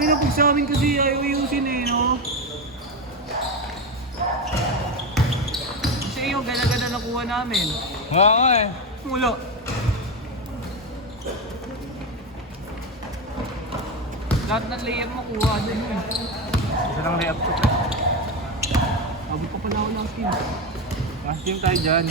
Kami na pag sa amin kasi ayaw iusin eh, no? Kasi yung gana-gana nakuha namin. Oo eh. Wala. Lahat ng layup makuha din eh. Isa lang layup ko. Abot pa pala ako last game. Last game tayo dyan.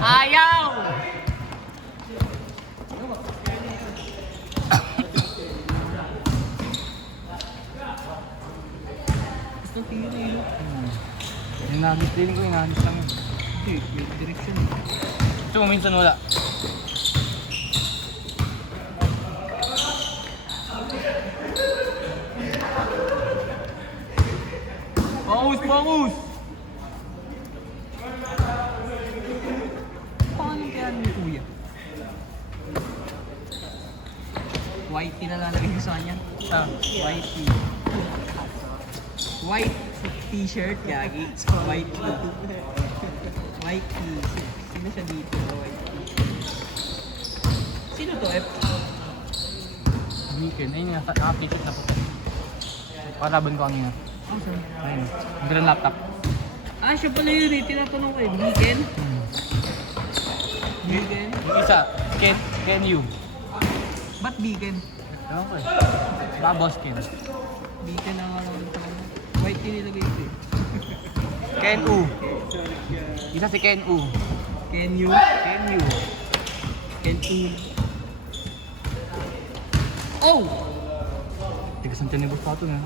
Ayaw! Gusto tingin eh. Yung nagis din ko, yung nagis lang yun. Hindi, may direction. Ito mo minsan wala. Bangus! Bangus! Paano kaya ni Kuya? Whitey na lalagay ko sa kanya. Whitey. White t-shirt, Yagi. White tee. White tee. Sino siya dito? White tee. Sino to, F? Weekend. Ayun nga, naka-t-shirt na po. Pakalaban ko kanina. Oh, sorry. Ayun. Ang laptop. Ah, siya pala yun eh. Tinatanong ko eh. Weekend? Weekend? Yung isa, Ken Yu. Ba't weekend? Ewan ko eh. Baka boss Ken. Weekend na nga lang sa kanya. White tee nilagay ko eh. Ken U. Isa si Ken U. Can you? Ken Yu. Can you? Oh! Tigas ang tiyan ni Boss Pato na.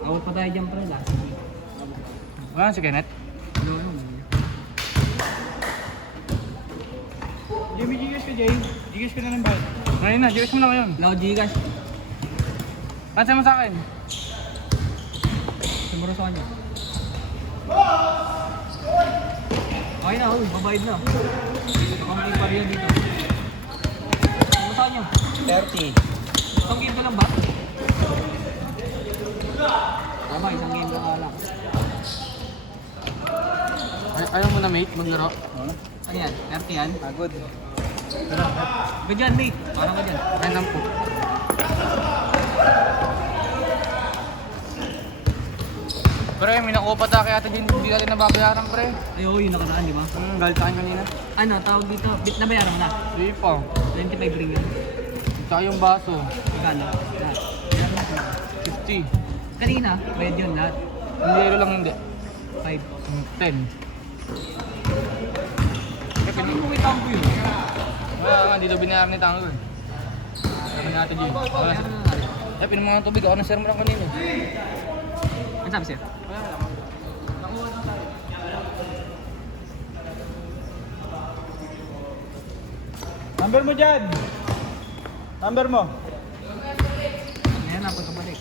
Awat pa tayo dyan pre last week. Wala si Kenneth. No. Jimmy, Gcash ka, Jay. Gcash ka na ng bayad. Ngayon na, Gcash mo na ngayon. Lao Gcash. Pansin mo sa akin. Sumuro sa kanya. Okay na, babayad na. Ang may pariya dito. Sumuro sa kanya. 30. Isang game ka lang ba? Tama, isang game ka nga lang. Ayaw mo na mate, maglaro? Ano yan? 30 yan? Pagod. Ba dyan, mate? Parang ka dyan. Ayun lang po. Pre, may nakuha pa tayo kaya din hindi natin nababayaran pre. Ay, oo, yung nakaraan, di ba? Galit sa akin kanina. Ano, tawag dito? Bit na bayaran mo na? Hindi pa. 25 ring yun. Tsaka yung baso. Magkano? Lahat. 50. Kanina, bayad yun lahat. Hindi lang hindi. 5. 10. Sabi mo may tampo yun. Wala nga, dito binayaran ni Tango eh. Sabi natin yun. Wala Bayaran sa... na natin. Eh, pinumangan ng tubig. Ako na share mo lang kanina. Ano sabi sir? Number mo dyan! Number mo! Ayan na, punta balik.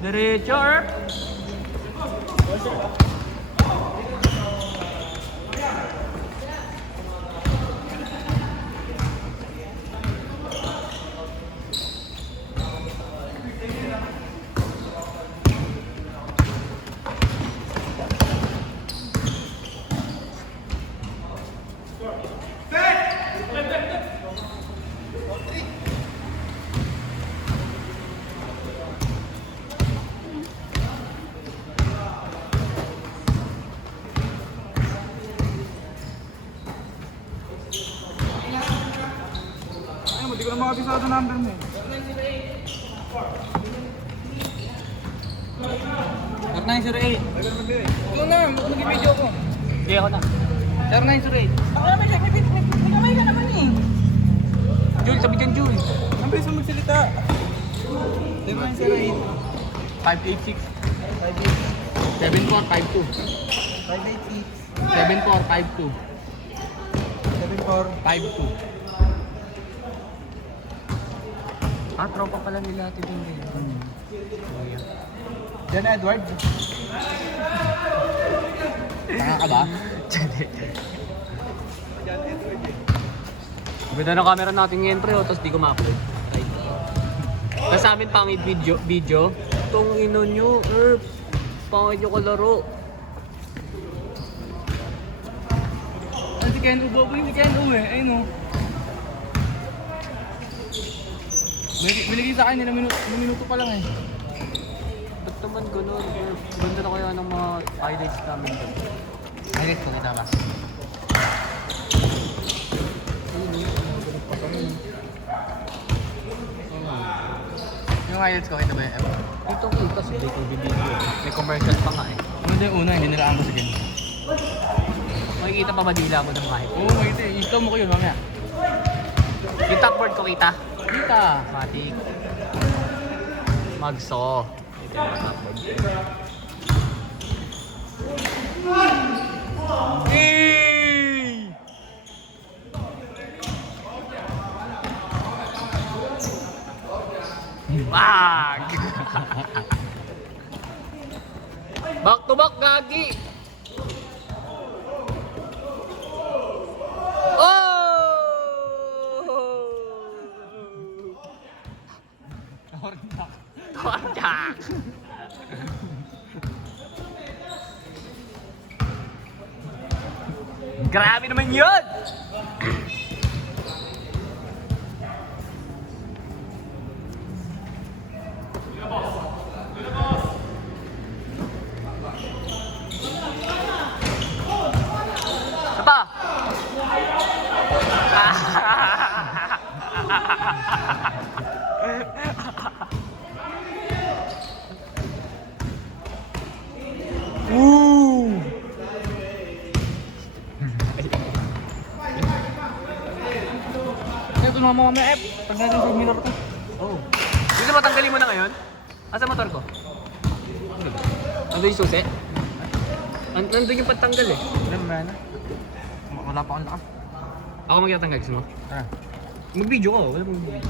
Diretso, er? Ay, hindi ko na makabisado number mo eh. 4908. Ikaw na, mag-video ko. Sige ako na. 4908. Ako naman, may kamay ka naman eh. Jules, sabi dyan Jules. Ang bilis mo magsalita. 0908 586. 7452. 586 7452. 74 52. Ah, tropa pala nila ate din. John Edward. ka ba? Ganda ng camera natin ngayon pre, tapos di ko ma-upload. Right. Tapos sa amin pangit video. Tong ino nyo, pangit yung kalaro. Ano si Ken U? Bobo yung si Ken U eh. Ayun o. Binigay sa akin nila minuto pa lang eh. Ba't naman ganun? Ganda na kaya ng mga highlights namin doon. Highlight ko kita ba? Yung highlights ko kita ba eh? Dito kita sa dito video. May commercial pa nga eh. Ano na yung una, hindi nila ang sa Ken. Makikita pa ba dila mo ng kahit? Oo, makita eh. Ikaw mo ko yun mamaya. Yung top board ko kita. Kita! Matik. Magso. Ito yung top board. Wag! Back to back, Gagi! Torjak! Grabe naman yun! Apa? Kaya ito naman mamaya F. Pag natin sa mirror ko. Oh. Gusto mo tanggalin mo na ngayon? Asa motor ko? Nandun yung susi? Nandun yung patanggal eh. Wala pa akong lakas. Ako magtatanggal, gusto mo? Tara. Mag-video ko, wala mong video.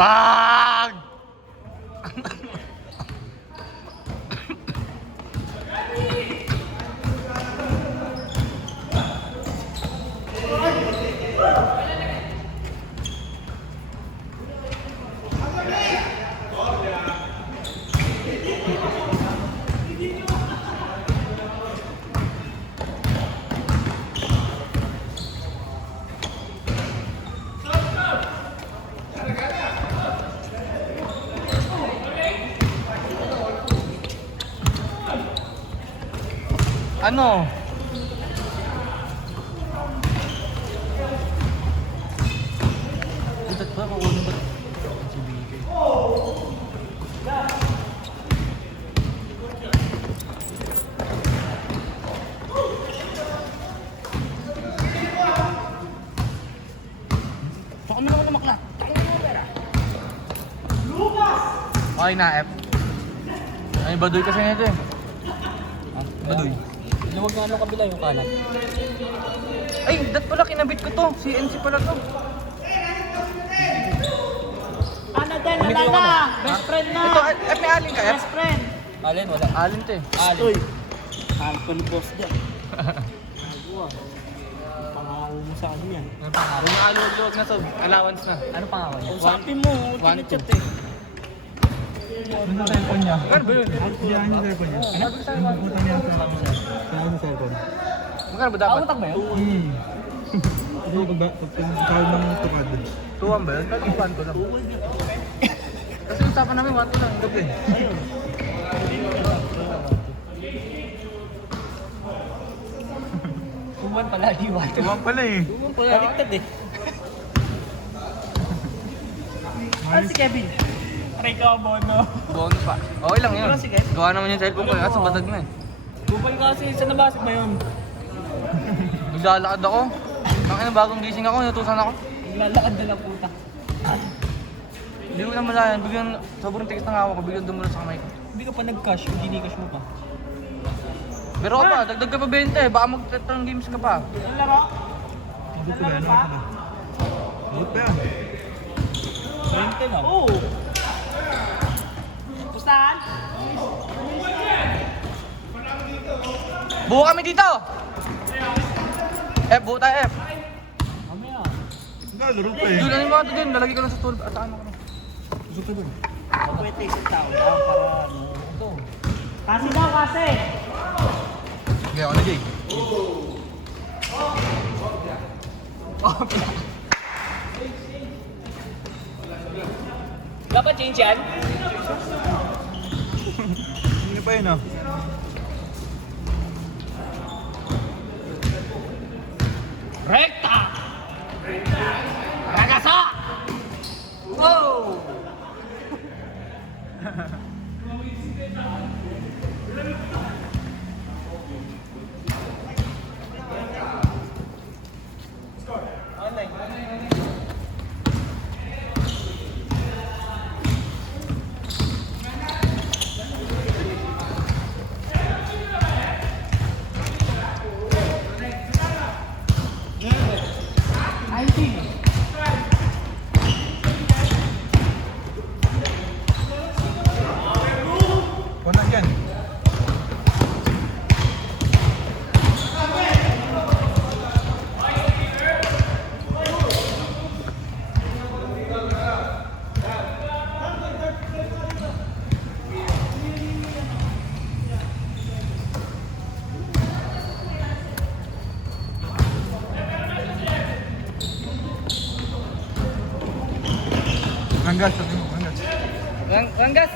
Wag! Ano? Utat ba? Kukunin ba? Si BK. Sa kami naman namakla. Okay na, F. Ay, baduy kasi nito eh. Baduy. Luwag nga ano kabila yung kanan. Ay, dat pala kinabit ko to. CNC pala to. Ano din, wala na. Best friend na. Ito, F may alin ka, F? Best friend. Alin, wala. Alin to eh. Alin. Mahal ko ni boss dyan. Pangalan mo sa kanya. Ano pangalan? Yung alulog na to, allowance na. Ano pangalan niya? Usapin mo, one, tinachat two. eh. Ano sa cellphone niya? Ano ba yun? Yan yung cellphone niya. Ano? Utang niya sa akin siya. Sa akin yung cellphone. Magkano ba dapat? Utang ba yun? Kasi pagkakal ng tukad. 2-1 ba yun? Pero 1 ko lang. Kasi usapan namin 1 ko lang. Gabi. Kuman pala, di water. 2-1 pala eh. Baliktad eh. Ano si Kevin? Aray ka, Bono. Bono pa. Okay lang yun. Wala, sige. Gawa naman yung cellphone ko. Kaso batag na eh. Bupay kasi, sa nabasag ba yun? Naglalakad ako. Nakina bagong gising ako, inutusan ako. Naglalakad na lang puta. Hindi ko na malayan. Biglang sobrang tigas ng hawa ko. Biglang dumunod sa kamay ko. Hindi ka pa nag-cash, gini-cash mo pa. Pero ka pa, dagdag ka pa 20. Baka mag-return games ka pa. Ang laro? Abot ko yan. Abot pa yan. 20 lang. Oo. Pustahan? Buo kami dito! F, buo tayo F. Mamaya. Laro pa eh. Doon, ano yung mga ito dun? Lalagay ko lang sa stool. At ano ko na. Gusto ka dun. Pwede isang tao lang para ano. Ito. Kasi daw kasi. Okay, ako na Jay. Dapat change yan? Hindi pa yun ah. Rekta! Ragasa! Oh! Wala dyan. Ranggas, sabi mo, ranggas. Ranggas!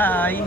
Hi!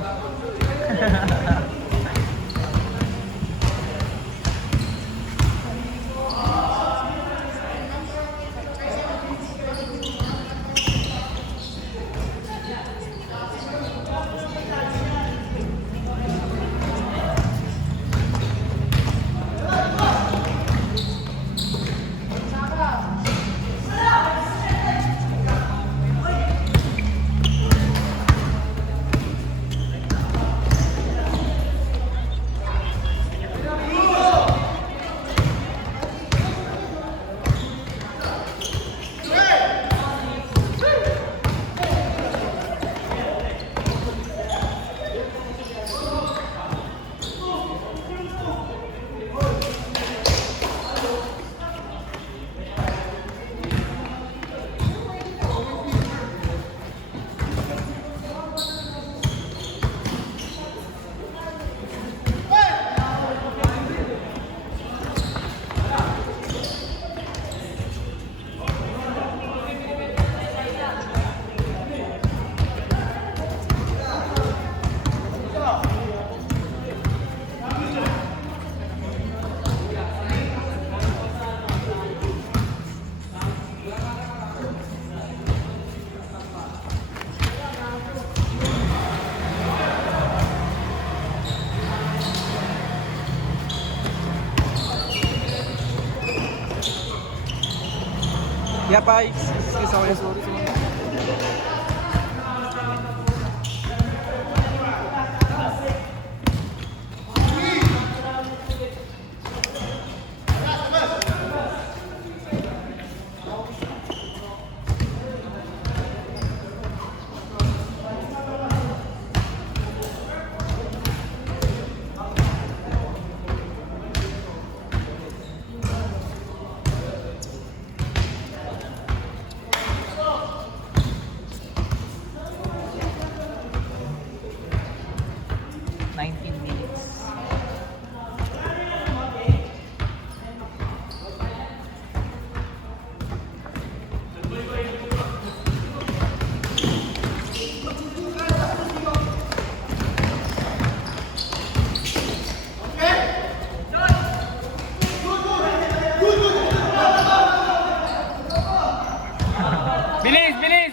Yeah, pa. Sorry.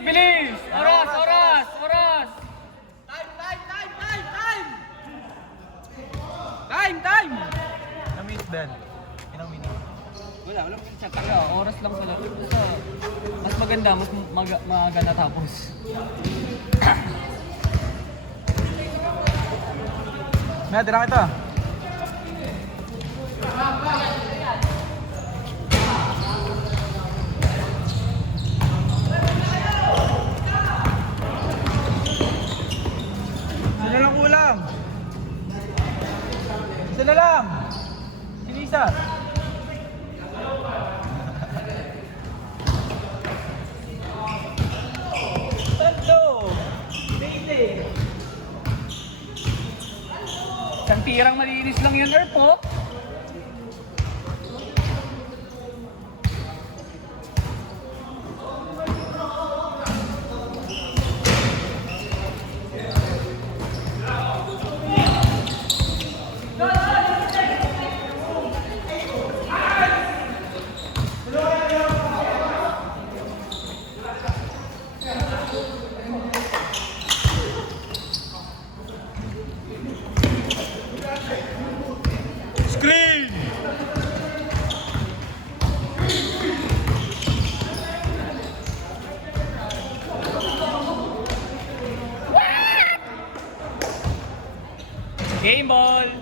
Bilis! Oras! Time! Ilang minutes, Ben? Ilang minutes? Wala sa Kaya, oras lang pala. Basta, mas maganda, mas maaga natapos. May dirang ito. Sino lang kulang? Sino lang? Sinisa. Tanto. Baby. Isang tirang malinis lang yun, Erp, oh. Screen! Game ball!